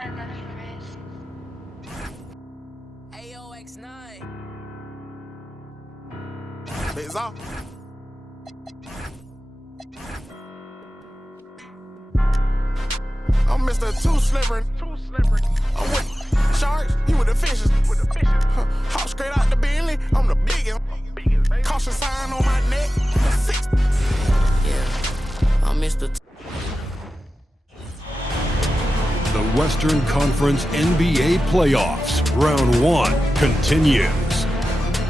I love you, Riz. AOX9. It's off. I'm Mr. Too Slippery. I'm with sharks, you with the fishes. Hop straight out the Bentley, I'm the biggest. Caution sign on my neck. Yeah, I'm Mr. The Western Conference NBA Playoffs, Round 1 continues.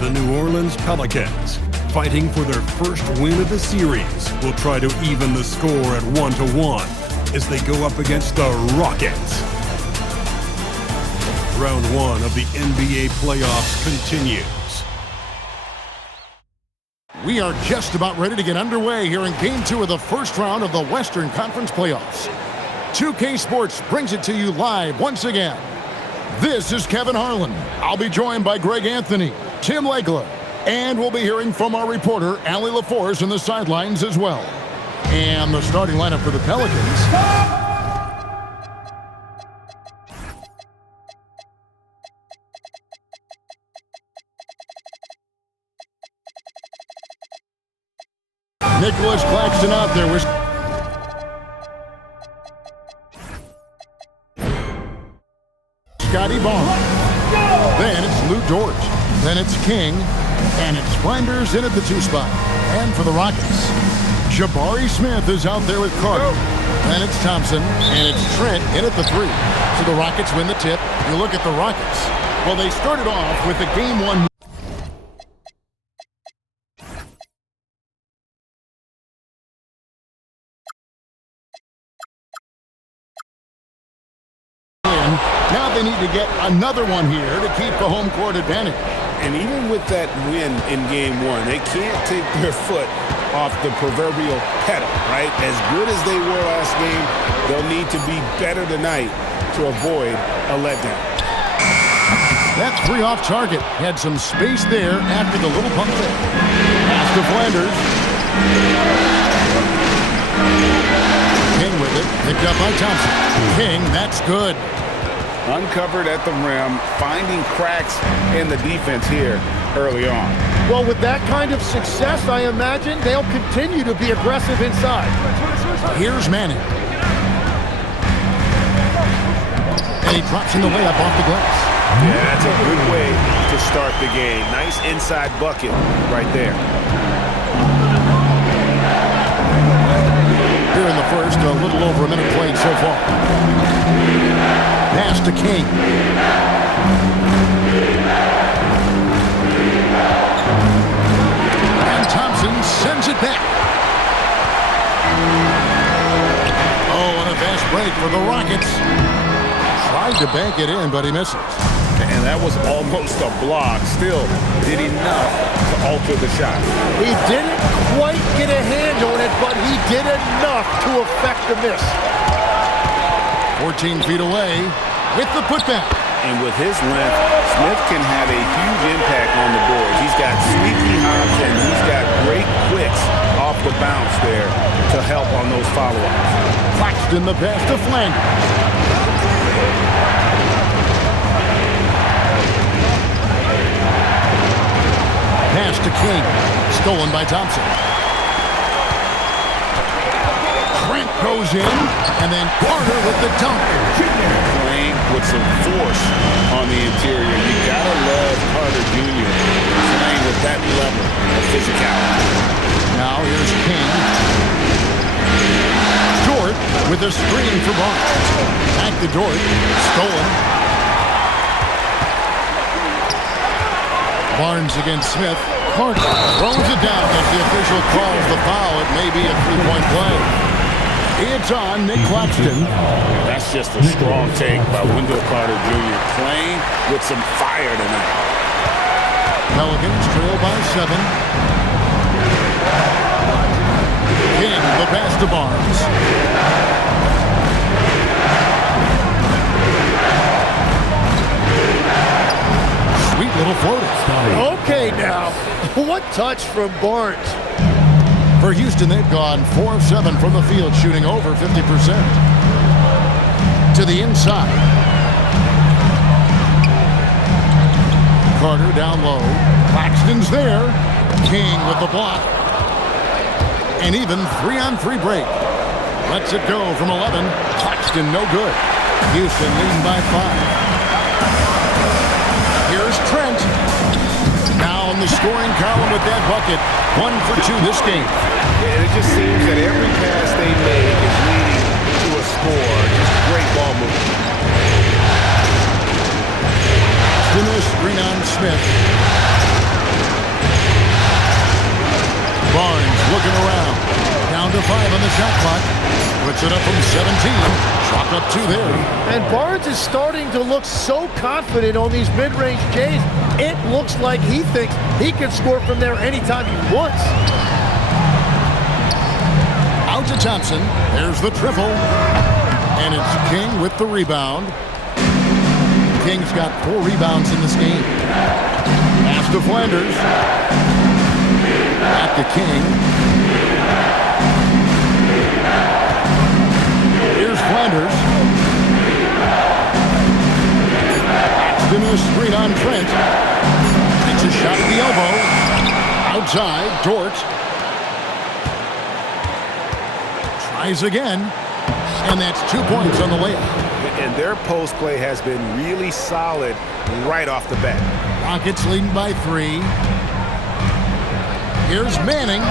The New Orleans Pelicans, fighting for their first win of the series, will try to even the score at 1-1 as they go up against the Rockets. Round 1 of the NBA playoffs continues. We are just about ready to get underway here in Game 2 of the first round of the Western Conference Playoffs. 2K Sports brings it to you live once again. This is Kevin Harlan. I'll be joined by Greg Anthony, Tim Legler, and we'll be hearing from our reporter, Allie LaForce, in the sidelines as well. And the starting lineup for the Pelicans. Nicholas Claxton out there with Scotty Barnes. Then it's Lou Dort. Then it's King. And it's Flanders in at the 2 spot. And for the Rockets, Jabari Smith is out there with Carter. Then it's Thompson. And it's Trent in at the 3. So the Rockets win the tip. You look at the Rockets. Well, they started off with the Game 1. Now they need to get another one here to keep the home court advantage. And even with that win in Game 1, they can't take their foot off the proverbial pedal, right? As good as they were last game, they'll need to be better tonight to avoid a letdown. That 3 off target. Had some space there after the little pump fake. Pass to Flanders. King with it. Picked up by Thompson. King, that's good. Uncovered at the rim, finding cracks in the defense here early on. Well, with that kind of success, I imagine they'll continue to be aggressive inside. Here's Manning. And he drops in the layup off the glass. Yeah, that's a good way to start the game. Nice inside bucket right there. Here in the first, a little over a minute played so far. Pass to King. And Thompson sends it back. Oh, and a fast break for the Rockets. Tried to bank it in, but he misses. And that was almost a block. Still did enough to alter the shot. He didn't quite get a hand on it, but he did enough to affect the miss. 14 feet away with the putback. And with his length, Smith can have a huge impact on the board. He's got sneaky hops and he's got great quicks off the bounce there to help on those follow-ups. Claxton the pass to Flanders. Pass to King. Stolen by Thompson. Trent goes in, and then Carter with the dunk. Playing with some force on the interior. You gotta love Carter Jr. playing with that level of physicality. Now here's King. Dort with a screen for Barnes. Back to Dort. Stolen. Barnes against Smith. Carter throws it down as the official calls the foul. It may be a 3-point play. It's on Nick Claxton. That's just a strong take by Wendell Carter Jr. playing with some fire tonight. Pelicans trail by 7. King, the pass to Barnes. Sweet little floater. Okay, now, what touch from Barnes. For Houston, they've gone 4 of 7 from the field, shooting over 50%. To the inside. Carter down low. Claxton's there. King with the block. An even 3-on-3 break. Lets it go from 11. Claxton no good. Houston leading by 5. Here's Trent. Now in the scoring column with that bucket. 1 for 2 this game. And it just seems that every pass they make is leading to a score. Just great ball movement. Finish screen on Smith. Barnes looking around. Down to 5 on the shot clock. Puts it up from 17. Chalk up 2 there. And Barnes is starting to look so confident on these mid-range J's. It looks like he thinks he can score from there anytime he wants. Out to Thompson. There's the triple. And it's King with the rebound. King's got 4 rebounds in this game. Pass to Flanders. Back to King. Here's Flanders. Paxton a screen on Trent. It's a shot at the elbow. Outside, Dort. Tries again. And that's 2 points on the layup. And their post play has been really solid right off the bat. Rockets leading by 3. Here's Manning.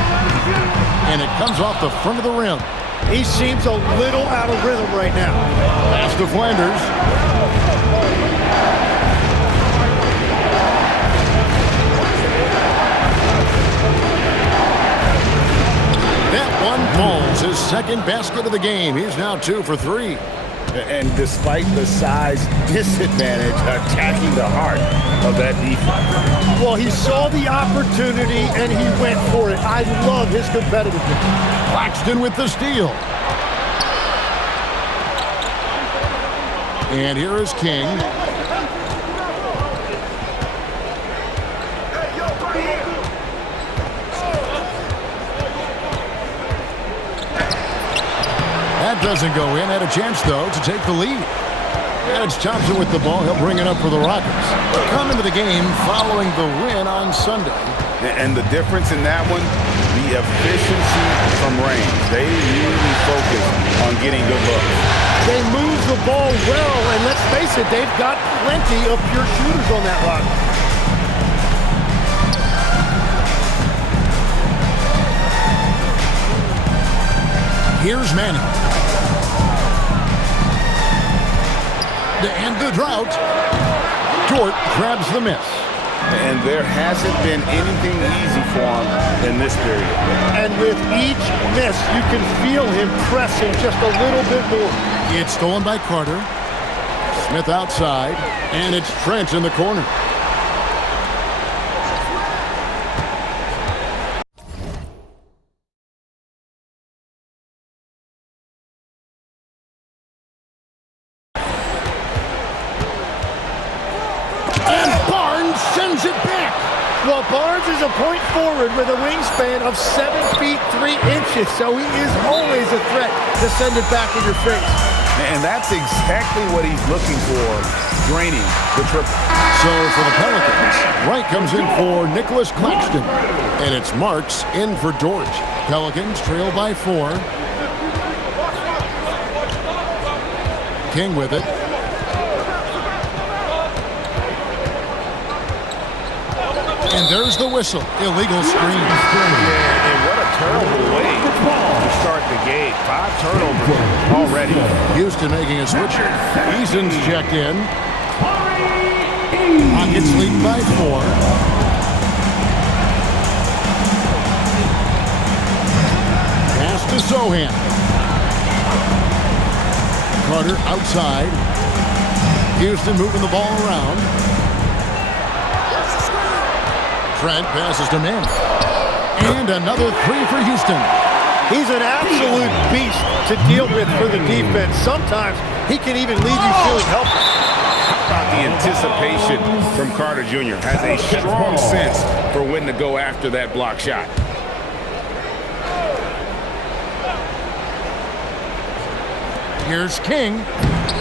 And it comes off the front of the rim. He seems a little out of rhythm right now. Pass to Flanders. That one falls, his second basket of the game. He's now 2 for 3. And despite the size disadvantage, attacking the heart of that defense. Well, he saw the opportunity and he went for it. I love his competitiveness. Claxton with the steal. And here is King. That doesn't go in. Had a chance, though, to take the lead. And it's Thompson with the ball. He'll bring it up for the Rockets. Come into the game following the win on Sunday. And the difference in that one, the efficiency from range. They really focus on getting good looks. They move the ball well, and let's face it, they've got plenty of pure shooters on that roster. Here's Manning. To end the drought, Dort grabs the miss. And there hasn't been anything easy for him in this period. And with each miss, you can feel him pressing just a little bit more. It's stolen by Carter. Smith outside, and it's Trent in the corner. Well, Barnes is a point forward with a wingspan of 7 feet 3 inches, so he is always a threat to send it back in your face. And that's exactly what he's looking for, draining the triple. So for the Pelicans, Wright comes in for Nicholas Claxton, and it's Marks in for Dort. Pelicans trail by 4. King with it. And there's the whistle. Illegal screen. And what a terrible way to start the game. 5 turnovers already. Houston making a switch. Eason's checked in. Rockets leading by 4. Pass to Sohan. Carter outside. Houston moving the ball around. Trent passes to Manning. And another 3 for Houston. He's an absolute beast to deal with for the defense. Sometimes he can even leave you feeling helpless. How about the anticipation from Carter Jr.? Has a strong sense for when to go after that block shot. Here's King.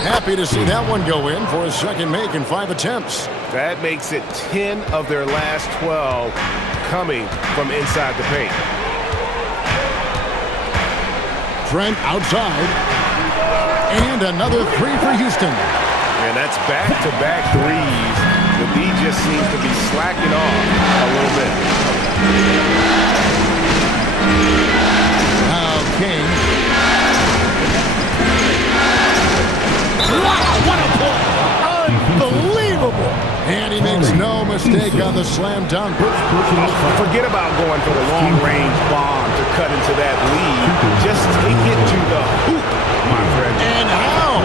Happy to see that one go in for his second make in 5 attempts. That makes it 10 of their last 12 coming from inside the paint. Trent outside. And another three for Houston. And that's back-to-back threes. The D just seems to be slacking off a little bit. Now King. Wow, what a play! Unbelievable! And he makes no mistake on the slam dunk. Forget about going for the long-range bomb to cut into that lead. Just take it to the hoop, my friend. And how?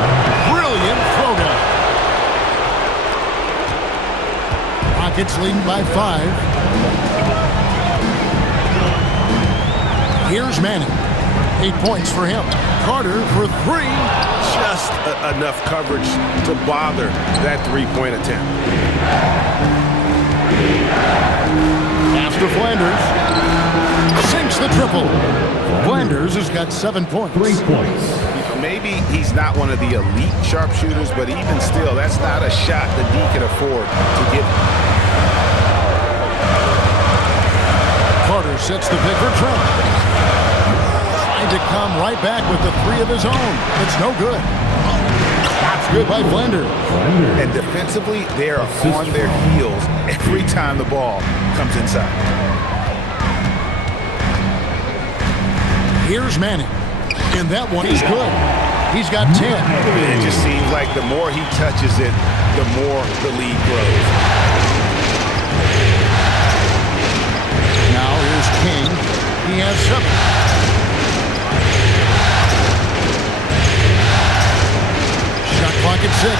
Brilliant throwdown. Rockets leading by 5. Here's Manning. 8 points for him. Carter for 3. Just enough coverage to bother that three-point attempt. Pass to Flanders. Sinks the triple. Flanders has got 7 points. 3 points. Maybe he's not one of the elite sharpshooters, but even still, that's not a shot the D can afford to give. Carter sets the pick for Trent. Trying to come right back with the 3 of his own. It's no good. That's good by Flanders. And defensively, they are on their heels every time the ball comes inside. Here's Manning. And that one is good. He's got 10. It just seems like the more he touches it, the more the lead grows. Now here's King. He has 7. Shot clock at 6.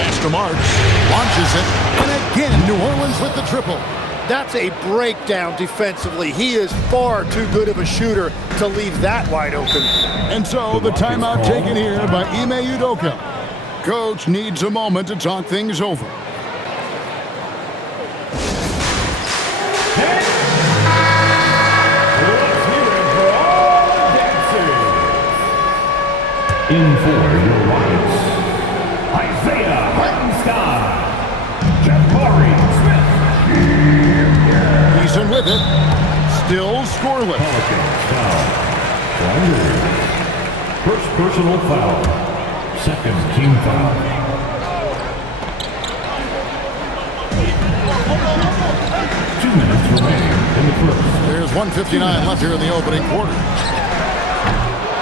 Pass to Marks. Launches it. And again, New Orleans with the triple. That's a breakdown defensively. He is far too good of a shooter to leave that wide open. And so the timeout taken here by Ime Udoka. Coach needs a moment to talk things over. In for your Rockets, Isaiah Hartenstein, Jabari Smith. Eason with it. Still scoreless. Pelicans foul. First personal foul. Second team foul. Two minutes remaining in the first. There's 1:59 left here in the opening quarter.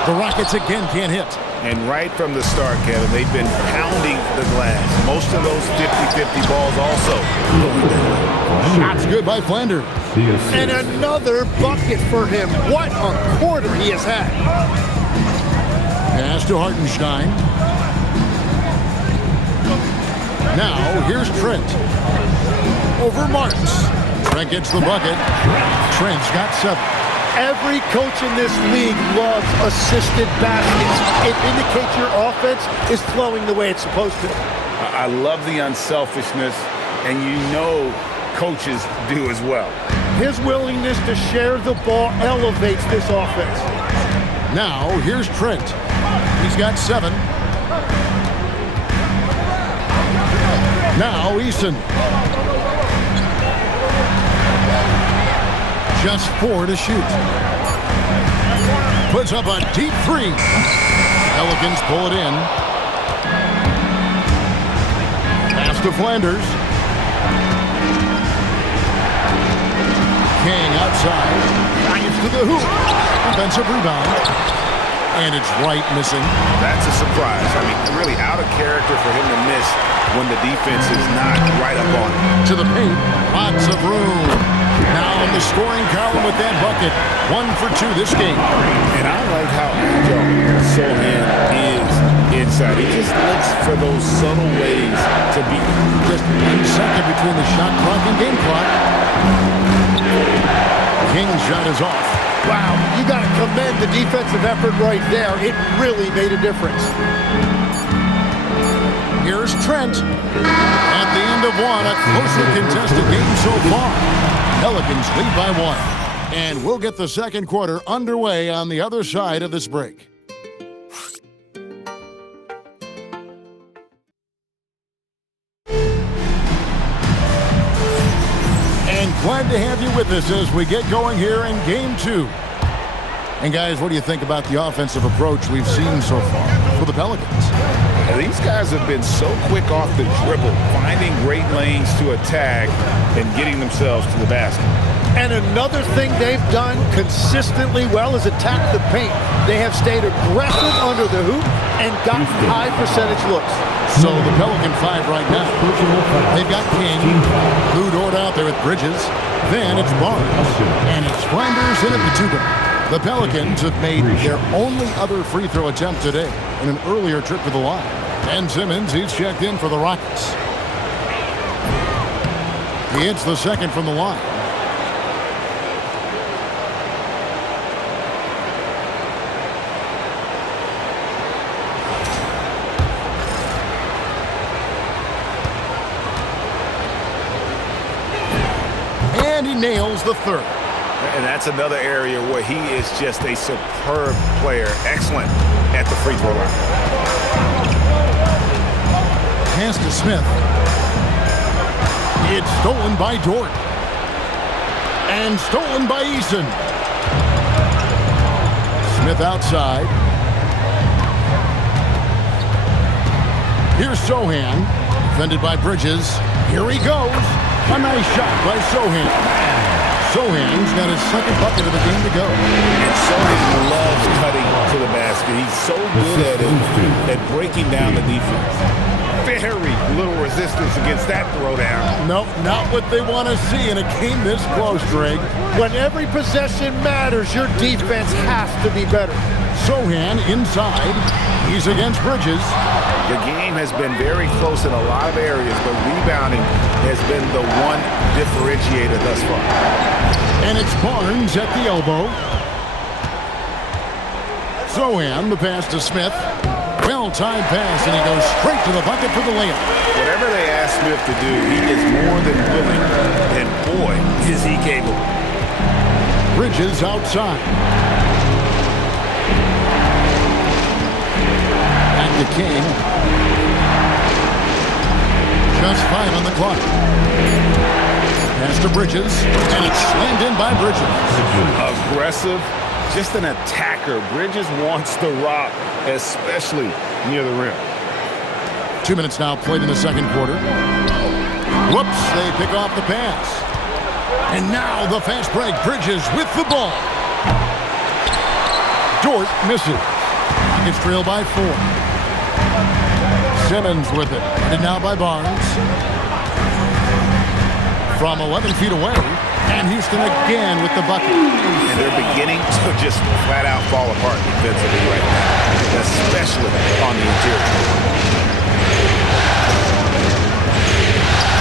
The Rockets again can't hit. And right from the start, Kevin, they've been pounding the glass. Most of those 50-50 balls also going that way. Shots good by Flanders. And another bucket for him. What a quarter he has had. Pass to Hartenstein. Now, here's Trent. Over Marks. Trent gets the bucket. Trent's got 7. Every coach in this league loves assisted baskets. It indicates your offense is flowing the way it's supposed to. I love the unselfishness, and you know coaches do as well. His willingness to share the ball elevates this offense. Now, here's Trent. He's got 7. Now, Eason. Just 4 to shoot. Puts up a deep 3. Pelicans pull it in. Pass to Flanders. King outside. Drives to the hoop. Offensive rebound. And it's right missing. That's a surprise. I mean, really out of character for him to miss when the defense is not right up on him. To the paint. Lots of room. Now in the scoring column with that bucket. 1 for 2 this game. And I like how agile Sohan is inside. He just looks for those subtle ways to be. Just 1 second between the shot clock and game clock. King's shot is off. Wow, you got to commend the defensive effort right there. It really made a difference. Here's Trent. At the end of 1, a closely contested game so far. Pelicans lead by 1. And we'll get the second quarter underway on the other side of this break. Glad to have you with us as we get going here in Game 2. And guys, what do you think about the offensive approach we've seen so far for the Pelicans? These guys have been so quick off the dribble, finding great lanes to attack and getting themselves to the basket. And another thing they've done consistently well is attack the paint. They have stayed aggressive under the hoop and gotten high percentage looks. So the Pelican 5 right now. They've got King, Lou Dort out there with Bridges. Then it's Barnes. And it's Flanders in at the 2-guard. The Pelicans have made their only other free throw attempt today in an earlier trip to the line. And Simmons, he's checked in for the Rockets. He hits the second from the line. And he nails the third. And that's another area where he is just a superb player. Excellent at the free throw line. Pass to Smith. It's stolen by Dort. And stolen by Eason. Smith outside. Here's Sohan. Defended by Bridges. Here he goes. A nice shot by Sohan. Sohan's got his second bucket of the game to go. And Sohan loves cutting to the basket. He's so good at it, at breaking down the defense. Very little resistance against that throwdown. Nope, not what they want to see in a game this close, Greg. When every possession matters, your defense has to be better. Sohan inside. He's against Bridges. The game has been very close in a lot of areas, but rebounding has been the one differentiator thus far. And it's Barnes at the elbow. Sohan, the pass to Smith. Well-timed pass, and he goes straight to the bucket for the layup. Whatever they ask Smith to do, he is more than willing, and boy, is he capable. Bridges outside. Back to King. Just 5 on the clock. Pass to Bridges, and it's slammed in by Bridges. Aggressive, just an attacker. Bridges wants the rock, especially near the rim. 2 minutes now played in the second quarter. Whoops, they pick off the pass. And now the fast break. Bridges with the ball. Dort misses. Rockets trail by 4. Simmons with it. And now by Barnes. From 11 feet away. And Houston again with the bucket. And they're beginning to just flat out fall apart defensively right now, especially on the interior.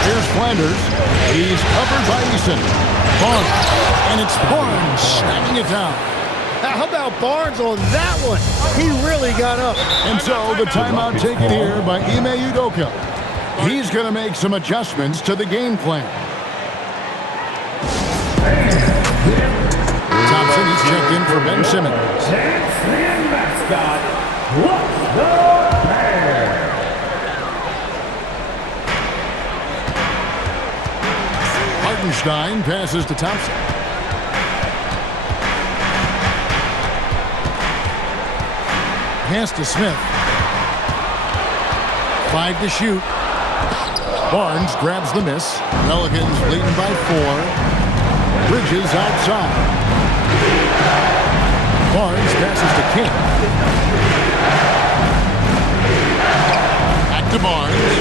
Here's Flanders. He's covered by Eason. Barnes. And it's Barnes slamming it down. How about Barnes on that one? He really got up. And so the timeout taken here by Ime Udoka. He's going to make some adjustments to the game plan. Thompson, he's checked in for Ben Simmons. Mascot, what's the matter? Hartenstein passes to Thompson. Pass to Smith. 5 to shoot. Barnes grabs the miss. Pelicans leading by 4. Bridges outside. Barnes passes to King. Back to Barnes.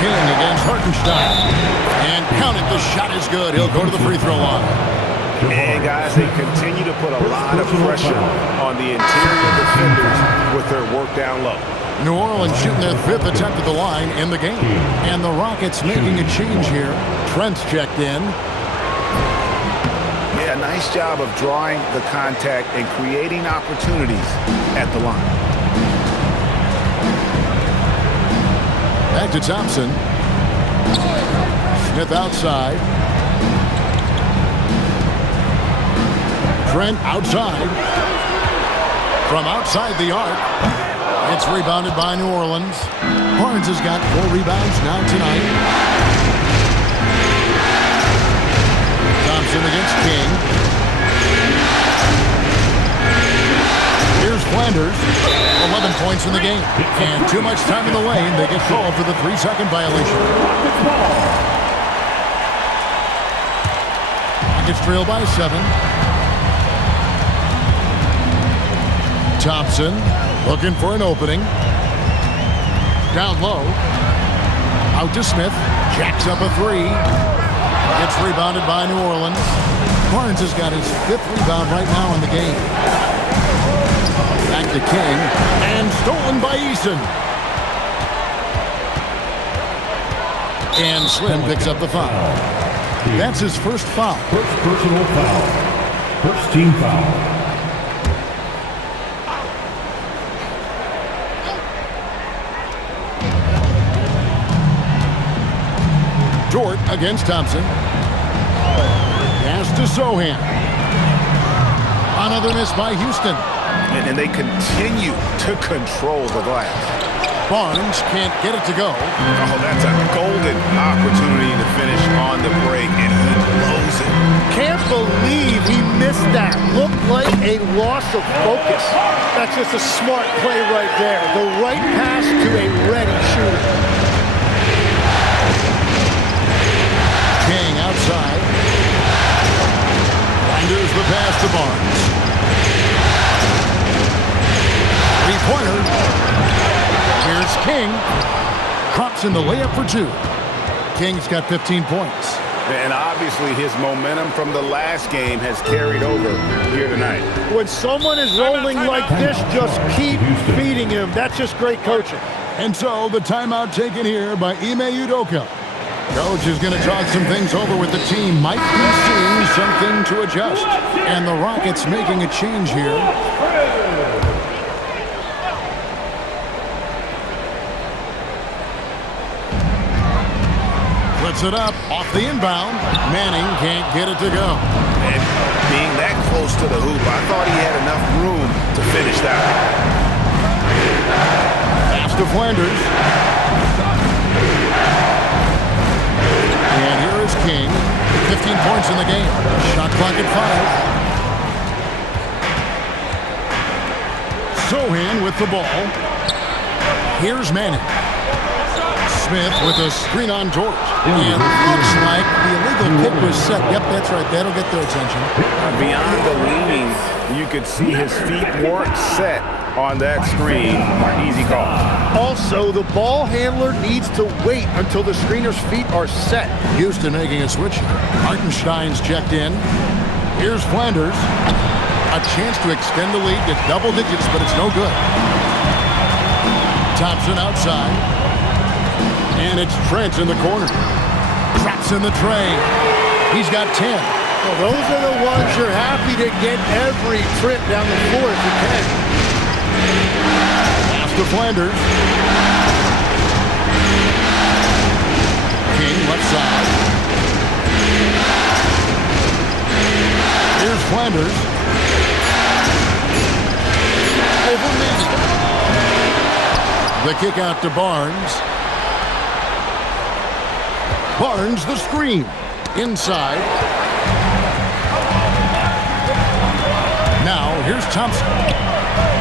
King against Hartenstein. And count it, the shot is good. He'll go to the free throw line. And guys, they continue to put a lot of pressure on the interior defenders with their work down low. New Orleans shooting their 5th attempt at the line in the game. And the Rockets making a change here. Trent's checked in. Yeah, nice job of drawing the contact and creating opportunities at the line. Back to Thompson. Smith outside. Trent outside. From outside the arc. It's rebounded by New Orleans. Barnes has got 4 rebounds now tonight. Thompson against King. Here's Flanders. 11 points in the game. And too much time in the lane. They get called for the 3-second violation. Rockets trail by 7. Thompson looking for an opening. Down low. Out to Smith. Jacks up a 3. Gets rebounded by New Orleans. Barnes has got his 5th rebound right now in the game. Back to King. And stolen by Eason. And Slim picks up the foul. That's his first foul. First personal foul. First team foul. Dort against Thompson. Pass to Sohan. Another miss by Houston. And they continue to control the glass. Barnes can't get it to go. Oh, that's a golden opportunity to finish on the break, and he blows it. Can't believe he missed that. Looked like a loss of focus. That's just a smart play right there. The right pass to a ready shooter. King outside. Finders the pass to Barnes. Three-pointer. Here's King. Drops in the layup for 2. King's got 15 points. And obviously his momentum from the last game has carried over here tonight. When someone is rolling like this, just keep feeding him. That's just great coaching. And so the timeout taken here by Ime Udoka. Coach is going to talk some things over with the team. Might be seeing something to adjust. And the Rockets making a change here. Puts it up off the inbound. Manning can't get it to go. And being that close to the hoop, I thought he had enough room to finish that. Pass to Flanders. And here is King. 15 points in the game. Shot clock at 5. Sohan with the ball. Here's Manning. Smith with a screen on Dort. And looks like the illegal kick was set. Yep, that's right. That'll get their attention. Beyond the leaning, you could see his feet weren't set on that screen. Easy call. Also, the ball handler needs to wait until the screener's feet are set. Houston making a switch. Hartenstein's checked in. Here's Flanders. A chance to extend the lead to double digits, but it's no good. Thompson outside. And it's Trent in the corner. Drops in the tray. He's got 10. Well, those are the ones you're happy to get every trip down the floor if you can. Pass to Flanders. King left side. Here's Flanders. Over mid. The kick out to Barnes. Barnes the screen. Inside. Now here's Thompson.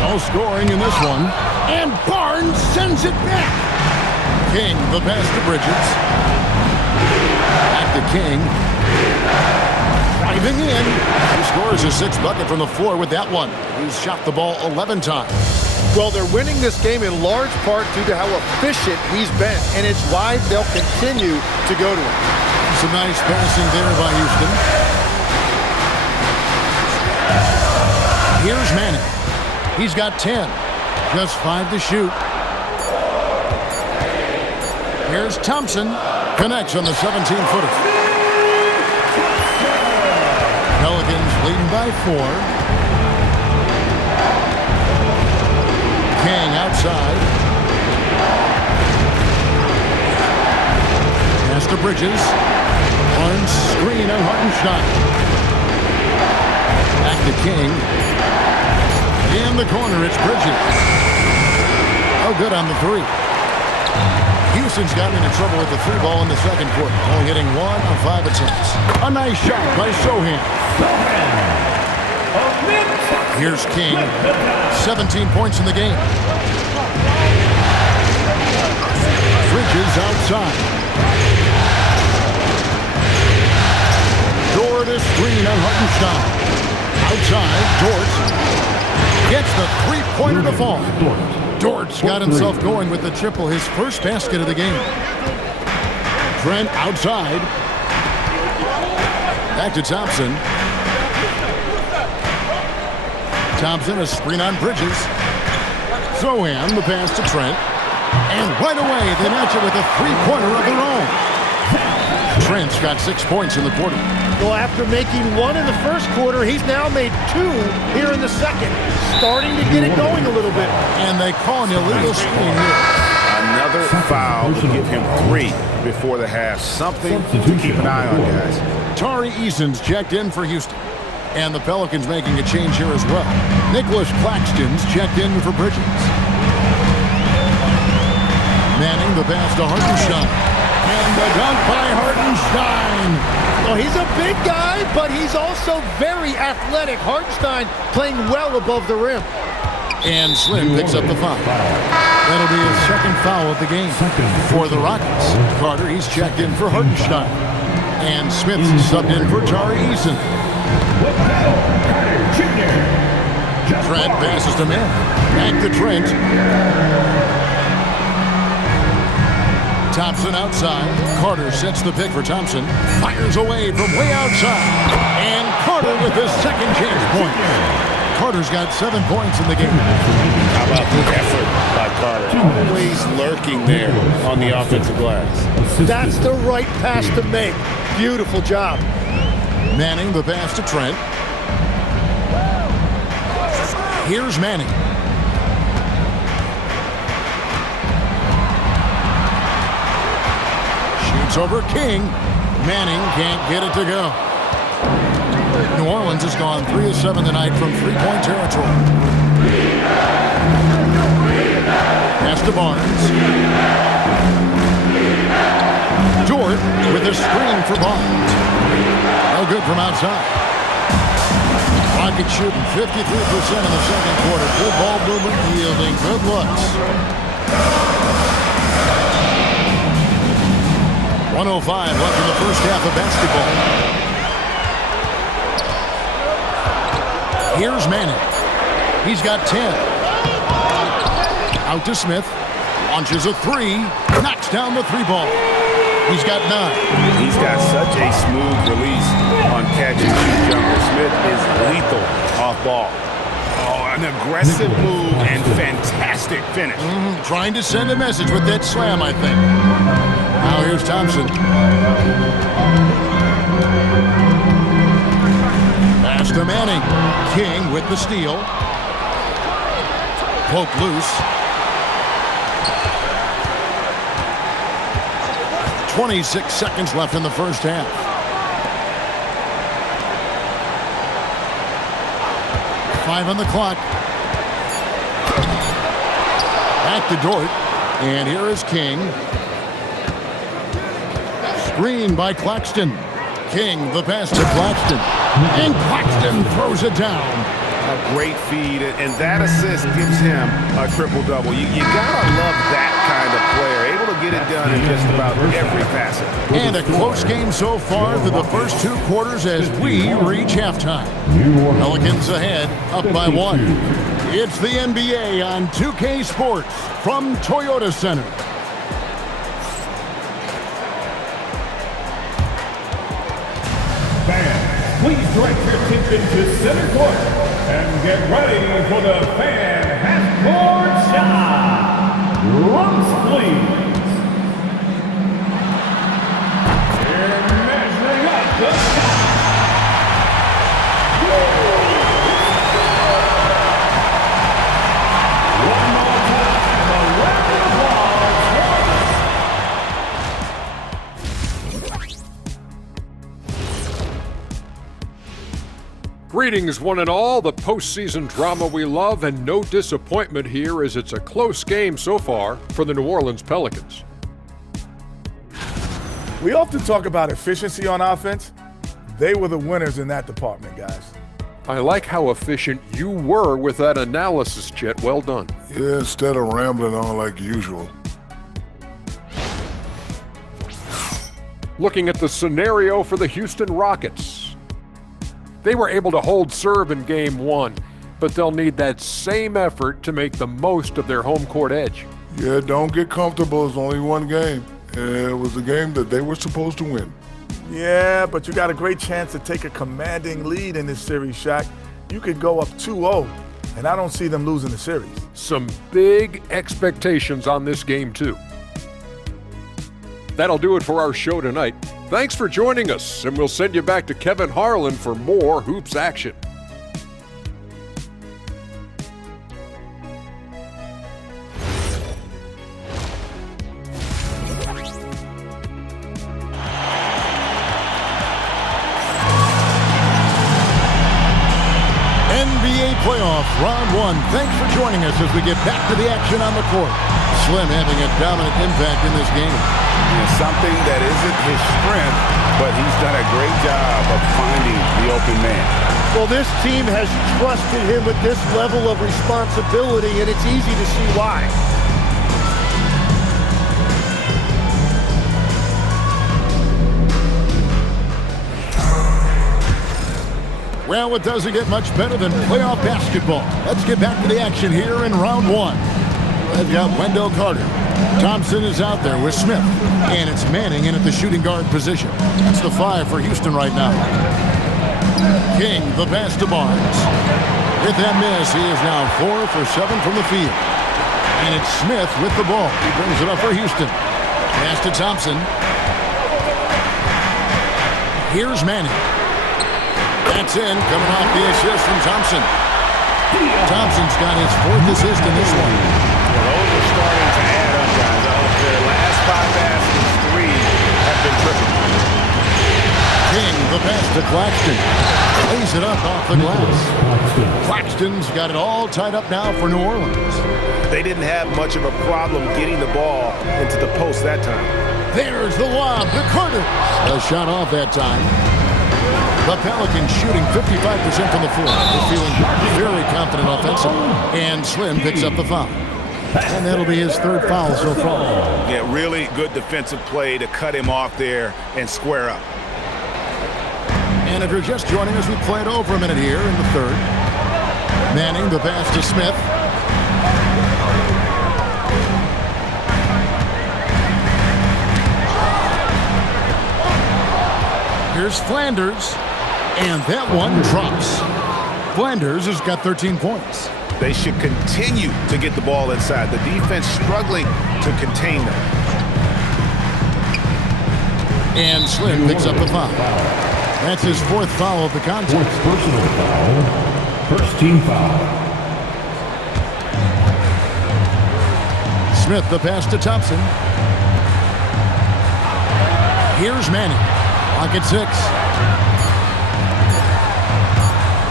No scoring in this one. And Barnes sends it back. King the pass to Bridges. Back to King. Driving in. He scores his 6th bucket from the floor with that one. He's shot the ball 11 times. Well, they're winning this game in large part due to how efficient he's been, and it's why they'll continue to go to him. Some nice passing there by Houston. Here's Manning. He's got 10. Just 5 to shoot. Here's Thompson. Connects on the 17-footer. Pelicans leading by 4. King outside. Pass to Bridges. On screen on Hartenstein. Back to King. In the corner, it's Bridges. good on the three. Houston's gotten into trouble with the three ball in the second quarter, only hitting 1 of 5 attempts. A nice shot by Sohan. Here's King, 17 points in the game. Bridges outside. Dort is screen on Hartenstein. Outside, Dort gets the three-pointer to fall. Dort's got himself going with the triple, his first basket of the game. Trent outside. Back to Thompson. Thompson, a screen on Bridges. Sohan, the pass to Trent. And right away, they match it with a three-pointer of their own. Trent's got 6 points in the quarter. Well, after making 1 in the first quarter, he's now made 2 here in the second. Starting to get it going a little bit. And they call an illegal screen here. Another foul to give him 3 before the half. Something to keep an eye on, guys. Tari Eason's checked in for Houston. And the Pelicans making a change here as well. Nicholas Claxton's checked in for Bridges. Manning the pass to Hartenstein. And the dunk by Hartenstein. Well, he's a big guy, but he's also very athletic. Hartenstein playing well above the rim. And Slim picks up the foul. That'll be his second foul of the game for the Rockets. Carter, he's checked in for Hartenstein. And Smith's subbed in for Tari Eason. Trent passes to Manning. Back to Trent. Thompson outside. Carter sets the pick for Thompson. Fires away from way outside. And Carter with his second chance point. Carter's got 7 points in the game. How about the effort by Carter? Always lurking there on the offensive glass. That's the right pass to make. Beautiful job. Manning the pass to Trent. Here's Manning. Shoots over King. Manning can't get it to go. New Orleans has gone 3 of 7 tonight from three-point territory. Pass to Barnes. Dort with a screen for Barnes. No good from outside. Rockets shooting 53% in the second quarter. Good ball movement, yielding good looks. 1:05 left in the first half of basketball. Here's Manning. He's got 10. Out to Smith. Launches a three. Knocks down the three ball. He's got 9. He's got such a smooth release on catch and shoot jumper. Smith is lethal off ball. Oh, an aggressive move and fantastic finish. Trying to send a message with that slam, I think. Now here's Thompson. Pass to Manning. King with the steal. Poke loose. 26 seconds left in the first half. Five on the clock. Back to Dort. And here is King. Screen by Claxton. King, the pass to Claxton. And Claxton throws it down. A great feed, and that assist gives him a triple-double. You gotta love that kind of player, able to get it done in just about every facet. And a close game so far through the first 2 quarters as we reach halftime. Pelicans ahead, up by 1. It's the NBA on 2K Sports from Toyota Center. Fans, please direct your attention to center court and get ready for the fan half-court shot. Drums, please. They're measuring up the shot. One more time, a round of applause. Greetings, one and all. The postseason drama we love, and no disappointment here as it's a close game so far for the New Orleans Pelicans. We often talk about efficiency on offense. They were the winners in that department, guys. I like how efficient you were with that analysis, Chet. Well done. Yeah, instead of rambling on like usual. Looking at the scenario for the Houston Rockets. They were able to hold serve in Game 1, but they'll need that same effort to make the most of their home court edge. Yeah, don't get comfortable. It's only one game. And it was a game that they were supposed to win. Yeah, but you got a great chance to take a commanding lead in this series, Shaq. You could go up 2-0, and I don't see them losing the series. Some big expectations on this game, too. That'll do it for our show tonight. Thanks for joining us, and we'll send you back to Kevin Harlan for more hoops action. NBA playoff round 1. Thanks for joining us as we get back to the action on the court. Slim having a dominant impact in this game. Something that isn't his strength, but he's done a great job of finding the open man. Well, this team has trusted him with this level of responsibility, and it's easy to see why. Well, it doesn't get much better than playoff basketball. Let's get back to the action here in round 1. They've got Wendell Carter. Thompson is out there with Smith. And it's Manning in at the shooting guard position. That's the 5 for Houston right now. King, the pass to Barnes. With that miss, he is now 4 for 7 from the field. And it's Smith with the ball. He brings it up for Houston. Pass to Thompson. Here's Manning. That's in, coming off the assist from Thompson. Thompson's got his 4th assist in this one. Well, those are starting to add up, guys. Their last 5 baskets, 3 have been triple. King, the pass to Claxton. Lays it up off the glass. Claxton's got it all tied up now for New Orleans. They didn't have much of a problem getting the ball into the post that time. There's the lob to Carter. A shot off that time. The Pelicans shooting 55% from the floor. They're feeling very confident offensively. And Slim picks up the foul. And that'll be his 3rd foul so far. Yeah, really good defensive play to cut him off there and square up. And if you're just joining us, we played over a minute here in the 3rd. Manning, the pass to Smith. Here's Flanders. And that one drops. Flanders has got 13 points. They should continue to get the ball inside. The defense struggling to contain them. And Slim picks up the foul. That's his 4th foul of the contest. 4th personal foul. 1st team foul. Smith, the pass to Thompson. Here's Manning. Clock at 6.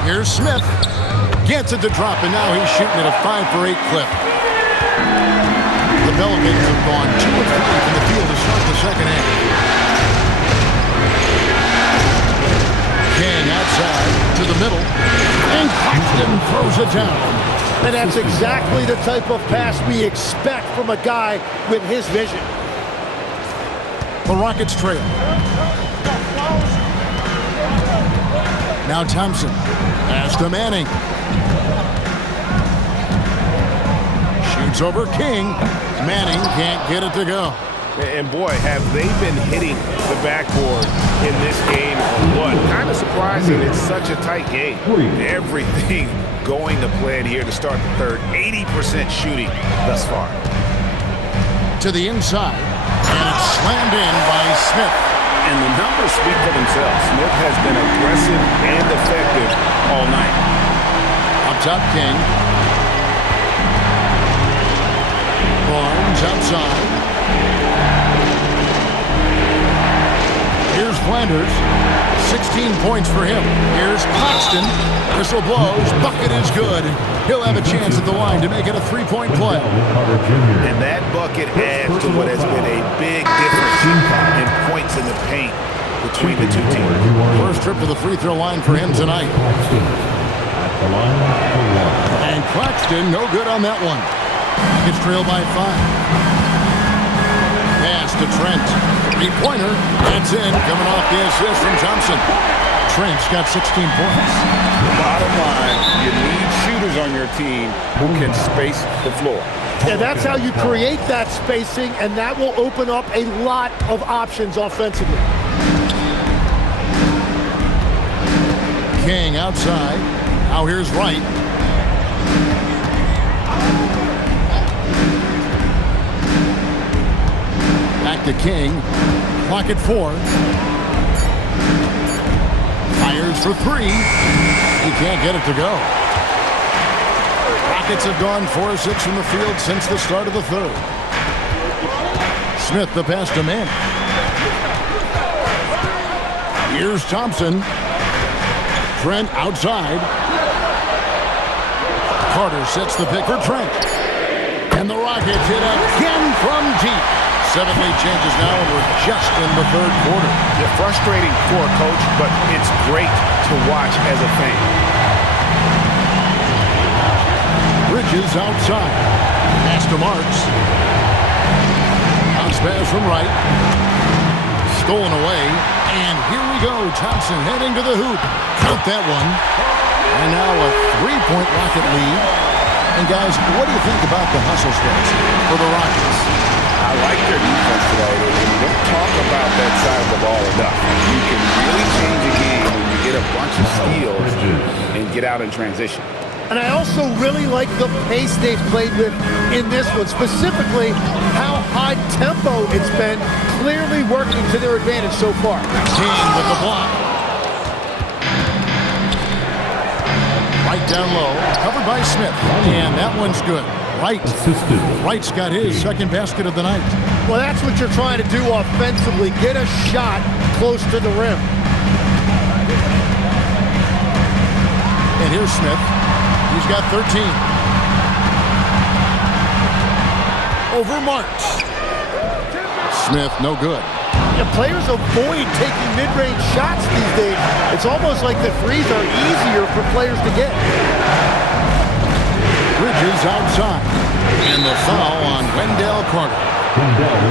Here's Smith. Gets it to drop, and now he's shooting at a 5 for 8 clip. The Pelicans have gone 2 of 3 from the field to start the second half. King outside to the middle. And Claxton throws it down. And that's exactly the type of pass we expect from a guy with his vision. The Rockets trail. Now Thompson. Pass to Manning. Shoots over King. Manning can't get it to go. And boy, have they been hitting the backboard in this game or what? Kind of surprising it's such a tight game. Everything going to plan here to start the 3rd. 80% shooting thus far. To the inside. And it's slammed in by Smith. And the numbers speak for themselves. Smith has been aggressive and effective all night. Up top, King. Barnes outside. Here's Flanders. 16 points for him. Here's Claxton. Whistle blows. Bucket is good. He'll have a chance at the line to make it a three-point play. And that bucket adds to what has been a big difference in points in the paint between the two teams. First trip to the free throw line for him tonight. And Claxton, no good on that one. He gets trailed by 5. Pass to Trent. Three-pointer. That's in. Coming off the assist from Thompson. Trent's got 16 points. Bottom line, you need shooters on your team who can space the floor. Yeah, that's how you create that spacing, and that will open up a lot of options offensively. King outside. Now here's Wright. Back to King. Clock at 4. Fires for 3. He can't get it to go. Rockets have gone 4 of 6 from the field since the start of the third. Smith the pass to Manning. Here's Thompson. Trent outside. Carter sets the pick for Trent. And the Rockets hit again from deep. 7 lead changes now, and we're just in the third quarter. They're frustrating for a coach, but it's great to watch as a fan. Bridges outside. Pass to Marks. Bounce pass from Wright. Stolen away. And here we go. Thompson heading to the hoop. Count that one. And now a 3-point Rocket lead. And guys, what do you think about the hustle starts for the Rockets? I like their defense today. We don't talk about that side of the ball enough. You can really change a game when you get a bunch of steals and get out in transition. And I also really like the pace they've played with in this one, specifically how high tempo it's been, clearly working to their advantage so far. King with the block. Right down low, covered by Smith. And that one's good. Wright's got his second basket of the night. Well, that's what you're trying to do offensively. Get a shot close to the rim. And here's Smith. He's got 13. Over Marks. Smith, no good. Yeah, players avoid taking mid-range shots these days. It's almost like the threes are easier for players to get. Bridges outside. And the foul on Wendell Carter.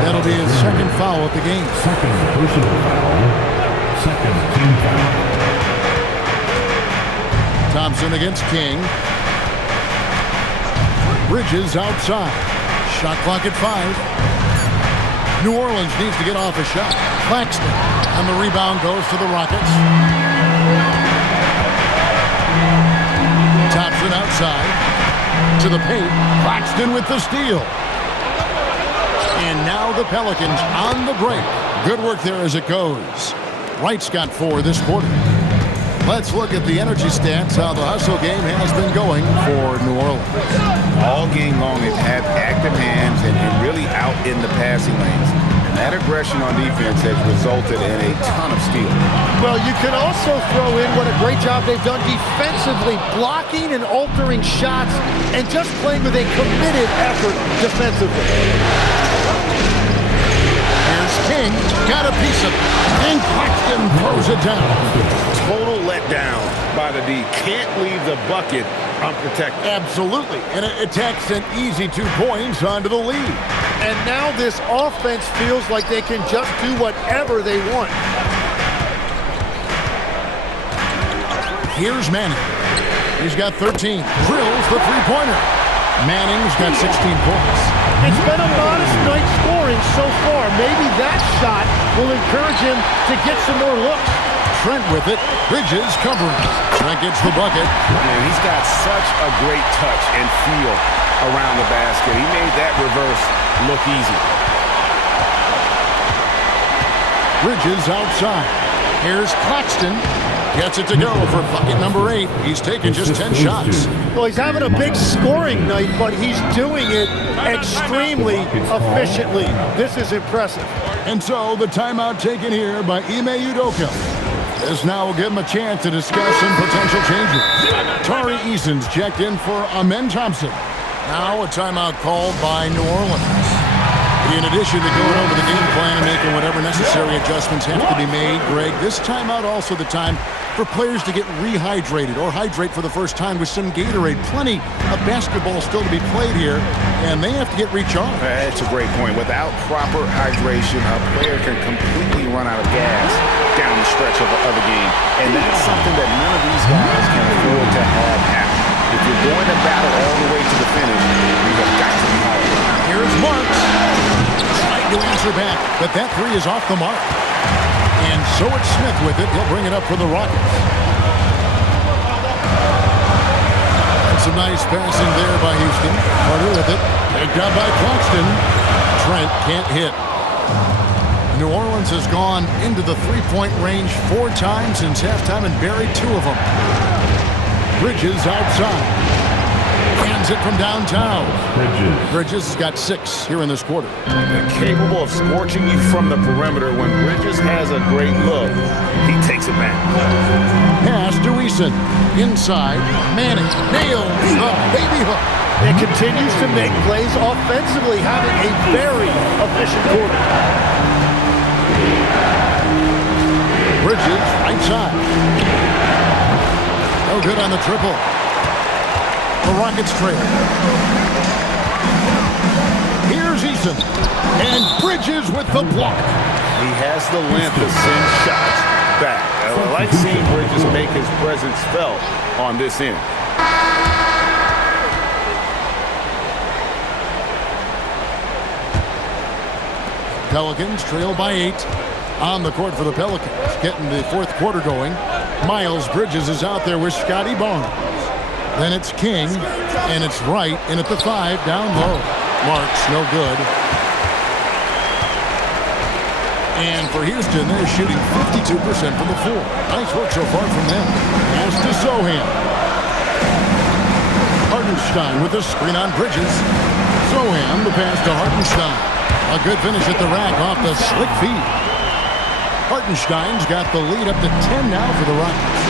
That'll be his second foul of the game. Second personal foul. Second team foul. Thompson against King. Bridges outside. Shot clock at 5. New Orleans needs to get off a shot. Claxton. And the rebound goes to the Rockets. Thompson outside. To the paint. Claxton with the steal. And now the Pelicans on the break. Good work there as it goes. Wright's got 4 this quarter. Let's look at the energy stats, how the hustle game has been going for New Orleans. All game long, they've had active hands and really out in the passing lanes. And that aggression on defense has resulted in a ton of steals. Well, you can also throw in what a great job they've done defensively, blocking and altering shots and just playing with a committed effort defensively. Here's King, got a piece of it, and Claxton throws it down. Total letdown by the D. Can't leave the bucket unprotected. Absolutely, and it takes an easy 2 points onto the lead. And now this offense feels like they can just do whatever they want. Here's Manning. He's got 13. Drills the three-pointer. Manning's got 16 points. It's been a modest night scoring so far. Maybe that shot will encourage him to get some more looks. Trent with it. Bridges covering. Trent gets the bucket. Man, he's got such a great touch and feel around the basket. He made that reverse look easy. Bridges outside. Here's Claxton. Gets it to go for bucket number 8. He's taken just 10 shots. Well, he's having a big scoring night, but he's doing it extremely efficiently. This is impressive. And so the timeout taken here by Ime Udoka. This now will give him a chance to discuss some potential changes. Tari Eason's checked in for Amen Thompson. Now a timeout called by New Orleans. In addition to going over the game plan and making whatever necessary adjustments have to be made, Greg, this timeout also the time for players to get rehydrated or hydrate for the first time with some Gatorade. Plenty of basketball still to be played here, and they have to get recharged. That's a great point. Without proper hydration, a player can completely run out of gas down the stretch of the game, and that's something that none of these guys can afford to have happen. If you're going to battle all the way to the finish, you have got to be hydrated. Here's Marks. Trying to answer back, but that three is off the mark. And so it's Smith with it. He'll bring it up for the Rockets. And some nice passing there by Houston. Carter with it. Picked up by Claxton. Trent can't hit. New Orleans has gone into the three-point range 4 times since halftime and buried 2 of them. Bridges outside. Hands it from downtown. Bridges has got 6 here in this quarter. They're capable of scorching you from the perimeter. When Bridges has a great look, he takes it back. Pass to Eason. Inside. Manning nails the baby hook. And continues to make plays offensively, having a very efficient quarter. Bridges right side. No good on the triple. The Rockets trail. Here's Eason. And Bridges with the block. He has the length to send shots back. I like seeing Bridges make his presence felt on this end. Pelicans trail by 8. On the court for the Pelicans. Getting the fourth quarter going. Miles Bridges is out there with Scotty Barnes. Then it's King, and it's Wright in at the 5, down low. Marks, no good. And for Houston, they're shooting 52% from the floor. Nice work so far from them. Pass to Sohan. Hartenstein with a screen on Bridges. Sohan, the pass to Hartenstein. A good finish at the rack off the slick feed. Hartenstein's got the lead up to 10 now for the Rockets.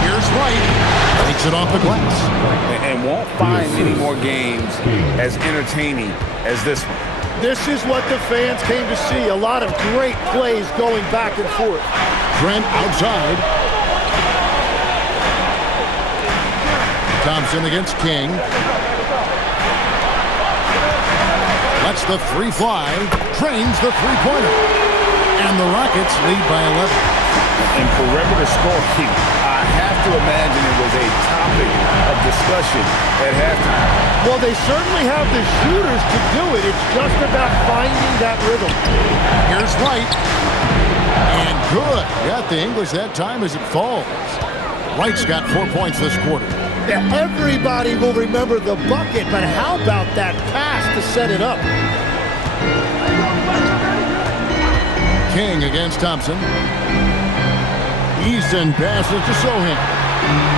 Here's Wright. Takes it off the glass. And won't find any more games as entertaining as this one. This is what the fans came to see. A lot of great plays going back and forth. Trent outside. Thompson against King. Lets the 3 fly. Drains the three-pointer. And the Rockets lead by 11. And perimeter scoring, I have to imagine it was a topic of discussion at halftime. Well, they certainly have the shooters to do it. It's just about finding that rhythm. Here's Wright. And good. Got the English that time as it falls. Wright's got 4 points this quarter. Yeah, everybody will remember the bucket, but how about that pass to set it up? King against Thompson. Easton passes to Sohan.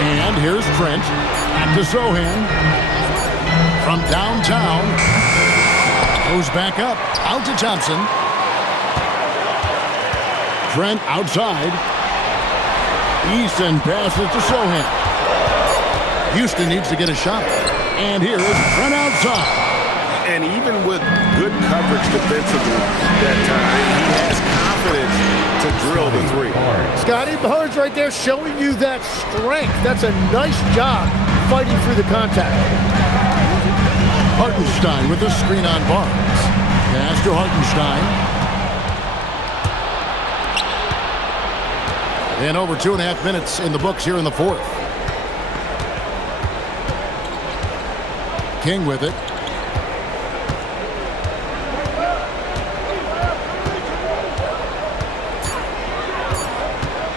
And here's Trent. Back to Sohan. From downtown. Goes back up. Out to Thompson. Trent outside. Easton passes to Sohan. Houston needs to get a shot. And here's Trent outside. And even with good coverage defensively that time, he has confidence to drill the 3. Scotty Barnes right there showing you that strength. That's a nice job fighting through the contact. Hartenstein with the screen on Barnes. Pass to Hartenstein. And over 2.5 minutes in the books here in the fourth. King with it.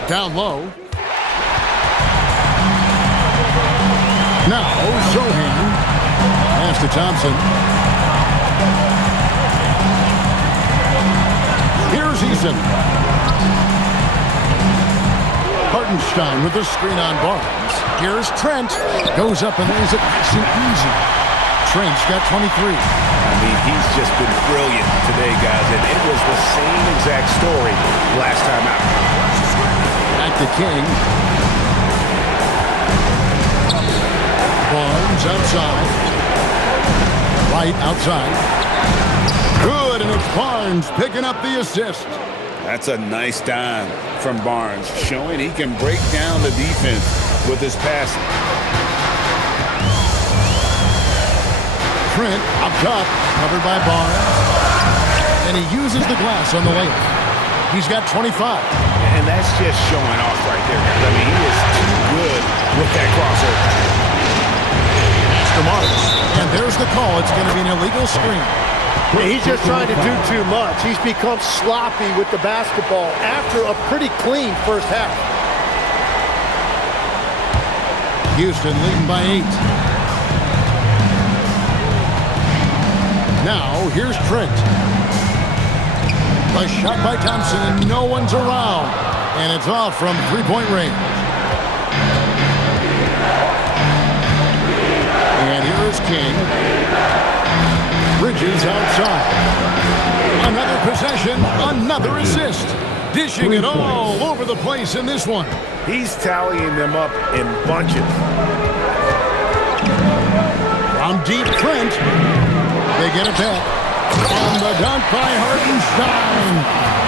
Down low. Now, Sohan. Pass to Thompson. Here's Eason. Hartenstein with the screen on Barnes. Here's Trent. Goes up and lays it nice and easy. Trent's got 23. I mean, he's just been brilliant today, guys, and it was the same exact story last time out. Back to King. Barnes outside. Right outside. Good, and it's Barnes picking up the assist. That's a nice dime from Barnes, showing he can break down the defense with his passing. Trent up top, covered by Barnes. And he uses the glass on the layup. He's got 25. And that's just showing off right there. I mean, he is too good with that crossover. That's DeMarcus. And there's the call. It's going to be an illegal screen. Yeah, he's just trying to do too much. He's become sloppy with the basketball after a pretty clean first half. Houston leading by 8. Now, here's Trent. A shot by Thompson, and no one's around. And it's off from three-point range. And here is King. Bridges outside. Another possession, another assist. Dishing it all over the place in this one. He's tallying them up in bunches. From deep, Trent. They get it back. And the dunk by Hartenstein.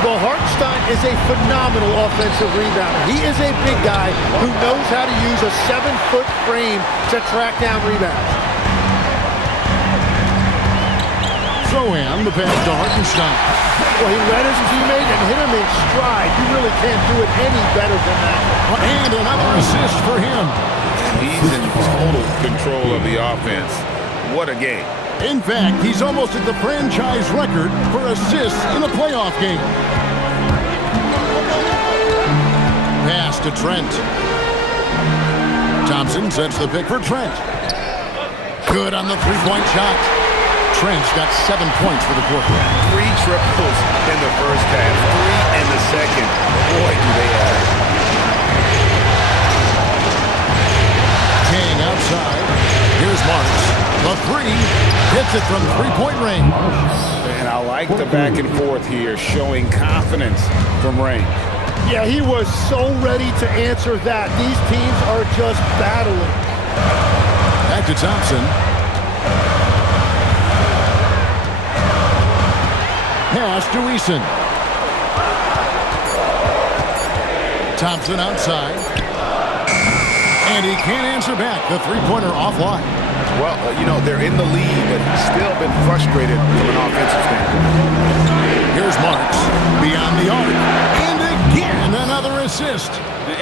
Well, Hartenstein is a phenomenal offensive rebounder. He is a big guy who knows how to use a 7-foot frame to track down rebounds. Throw-in, the pass to Hartenstein. Well, he read his teammate and hit him in stride. You really can't do it any better than that. And another assist for him. He's in total control of the offense. What a game. In fact, he's almost at the franchise record for assists in a playoff game. Pass to Trent. Thompson sets the pick for Trent. Good on the three-point shot. Trent's got 7 points for the quarter. 3 triples in the first half, 3 in the second. Boy, do they have it. King outside. Here's Marks. The three hits it from three-point range. And I like the back and forth here, showing confidence from range. Yeah, he was so ready to answer that. These teams are just battling. Back to Thompson. Pass to Eason. Thompson outside. And he can't answer back. The three-pointer offline. Well, you know, they're in the lead, but he's still been frustrated from an offensive standpoint. Here's Marks. Beyond the arc. And again, another assist.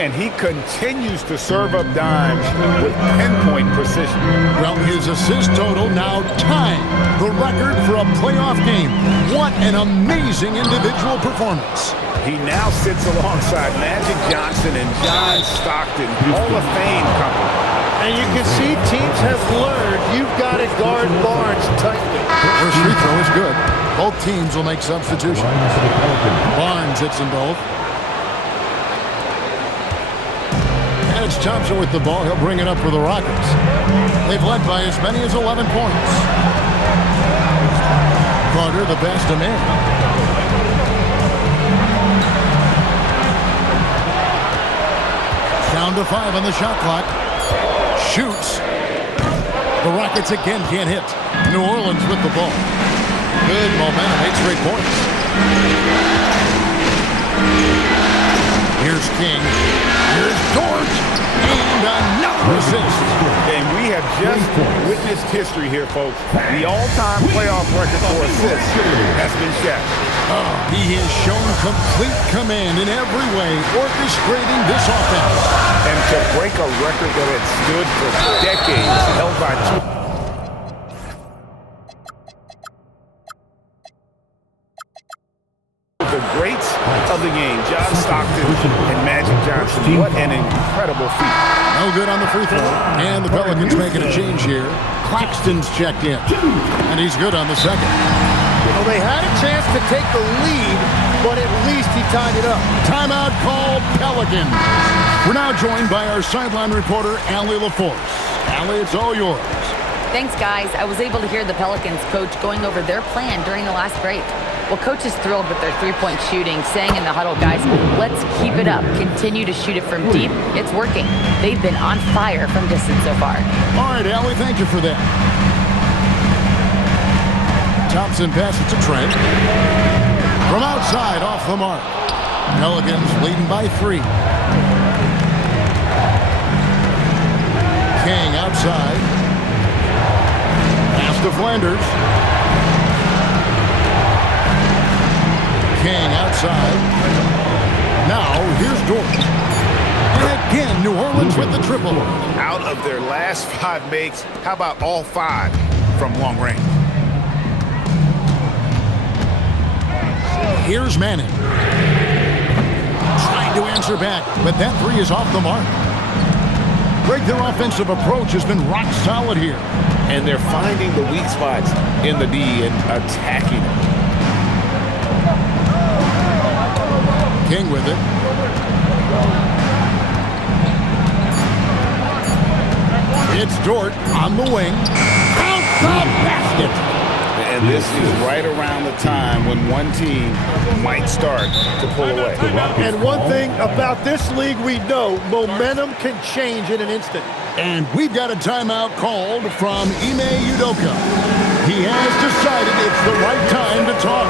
And he continues to serve up dimes with pinpoint precision. Well, his assist total now tying the record for a playoff game. What an amazing individual performance. He now sits alongside Magic Johnson and John Stockton, Hall of Fame company. And you can see teams have learned you've got to guard Barnes tightly. First free throw is good. Both teams will make substitutions. Barnes hits them both. And it's Thompson with the ball. He'll bring it up for the Rockets. They've led by as many as 11 points. Carter, the best to man. Down to 5 on the shot clock. Shoots. The Rockets again can't hit. New Orleans with the ball. Good momentum, 8 straight points. Here's King. Here's Dort. And another assist. And we have just witnessed history here, folks. The all-time playoff record for assists has been shattered. He has shown complete command in every way, orchestrating this offense. And to break a record that had stood for decades, held by the greats of the game, John Stockton and Magic Johnson. What an incredible feat. No good on the free throw. And the Pelicans making a change here. Claxton's checked in. And he's good on the second. Well, they had a chance to take the lead, but at least he tied it up. Timeout called Pelicans. We're now joined by our sideline reporter, Allie LaForce. Allie, it's all yours. Thanks, guys. I was able to hear the Pelicans coach going over their plan during the last break. Well, coach is thrilled with their three-point shooting, saying in the huddle, guys, let's keep it up. Continue to shoot it from deep. It's working. They've been on fire from distance so far. All right, Allie, thank you for that. Thompson passes to Trent. From outside, off the mark. Pelicans leading by 3. King outside. Pass to Flanders. King outside. Now, here's Dort. And again, New Orleans with the triple. Out of their last 5 makes, how about all 5 from long range? Here's Manning. Trying to answer back, but that 3 is off the mark. Greg, their offensive approach has been rock solid here. And they're finding the weak spots in the D and attacking them. King with it. It's Dort on the wing. Out the basket. And this is right around the time when one team might start to pull away. And one thing about this league we know, momentum can change in an instant. And we've got a timeout called from Ime Udoka. He has decided it's the right time to talk.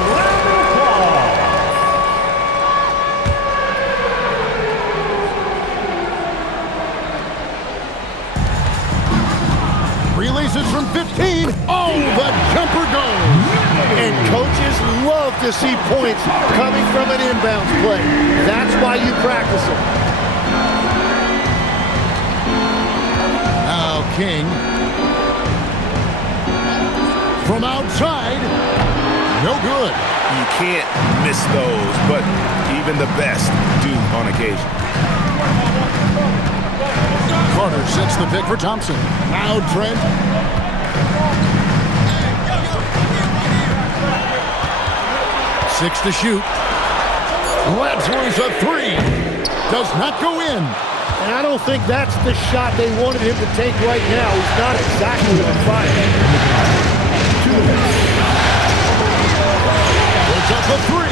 Releases from 15. Oh, the jumper goes. And coaches love to see points coming from an inbounds play. That's why you practice them. Now King. From outside. No good. You can't miss those, but even the best do on occasion. Carter sets the pick for Thompson. Now Trent. Six to shoot. Ladsworth's a 3. Does not go in. And I don't think that's the shot they wanted him to take right now. He's not exactly on fire. Puts up a 3.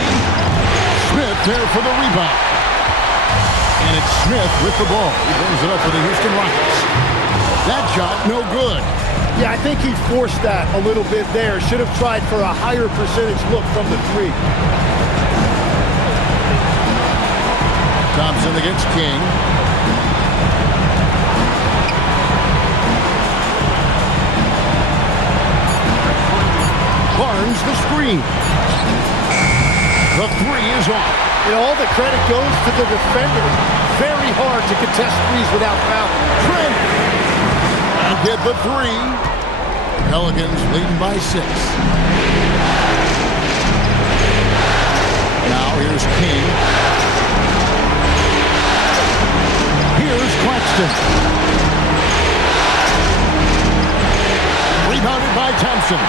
Smith there for the rebound. And it's Smith with the ball. He brings it up for the Houston Rockets. That shot, no good. Yeah, I think he forced that a little bit there. Should have tried for a higher percentage look from the 3. Thompson against King. Barnes the screen. The 3 is off. And all the credit goes to the defender. Very hard to contest threes without fouling. Trent. And get the 3. Pelicans leading by 6. Now here's King. Here's Claxton. Rebounded by Thompson.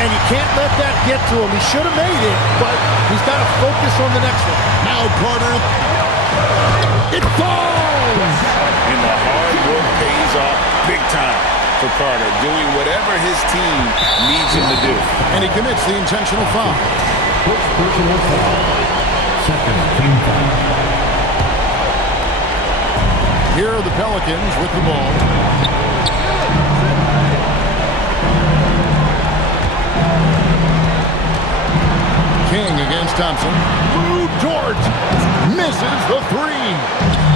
And you can't let that get to him. He should have made it, but he's got to focus on the next one. Now Carter. It falls! And the hard work pays off big time for Carter, doing whatever his team needs him to do. And he commits the intentional foul. Personal foul. Second team foul. Here are the Pelicans with the ball. King against Thompson. Lou Dort misses the 3.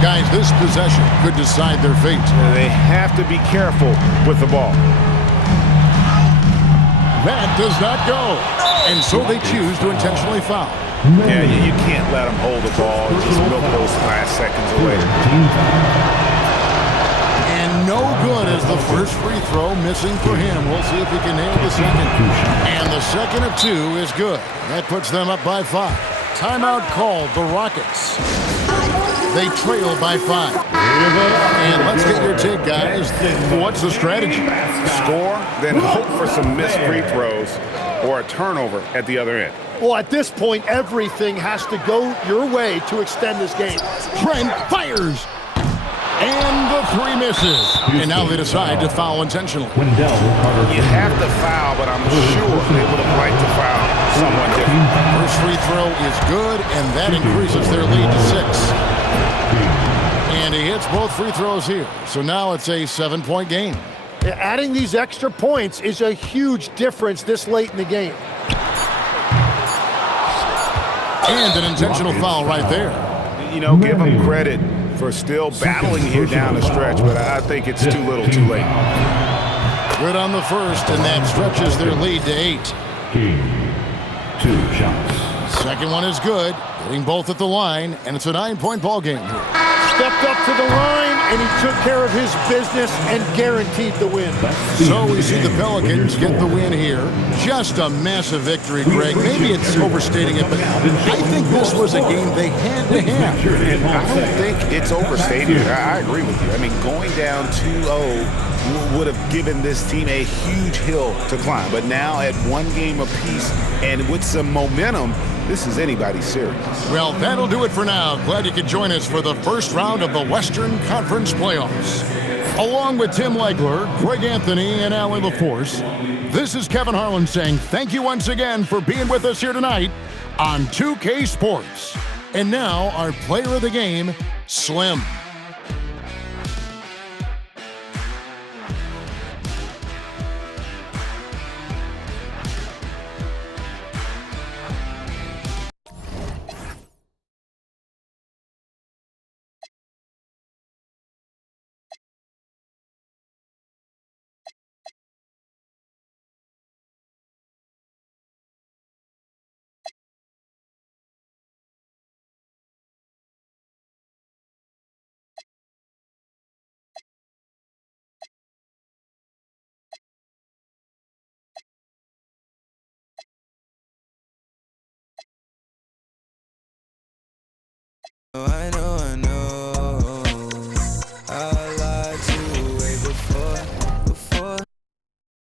Guys, this possession could decide their fate. They have to be careful with the ball. That does not go. And so they choose to intentionally foul. Yeah, you can't let them hold the ball and just milk those last seconds away. And no good as the first free throw missing for him. We'll see if he can nail the second. And the second of 2 is good. That puts them up by 5. Timeout called the Rockets. They trail by 5. And let's get your take, guys. What's the strategy? Score, then hope for some missed free throws or a turnover at the other end. Well, at this point, everything has to go your way to extend this game. Trent fires. And the three misses. And now they decide to foul intentionally. You have to foul, but I'm sure they would have liked to foul someone different. First free throw is good, and that increases their lead to 6. And he hits both free throws here. So now it's a 7-point game. Adding these extra points is a huge difference this late in the game. And an intentional foul right there. You know, give them credit for still battling here down the stretch, but I think it's too little too late. Good on the first, and that stretches their lead to 8. 2 shots. Second one is good, getting both at the line, and it's a 9-point ball game here. Stepped up to the line, and he took care of his business and guaranteed the win. So we see the Pelicans get the win here. Just a massive victory, Greg. Maybe it's overstating it, but I think this was a game they had to have. I don't think it's overstated. I agree with you. I mean, going down 2-0 would have given this team a huge hill to climb. But now at 1 game apiece and with some momentum, this is anybody's series. Well, that'll do it for now. Glad you could join us for the first round of the Western Conference Playoffs. Along with Tim Legler, Greg Anthony, and Allie LaForce, this is Kevin Harlan saying thank you once again for being with us here tonight on 2K Sports. And now our player of the game, Slim. I know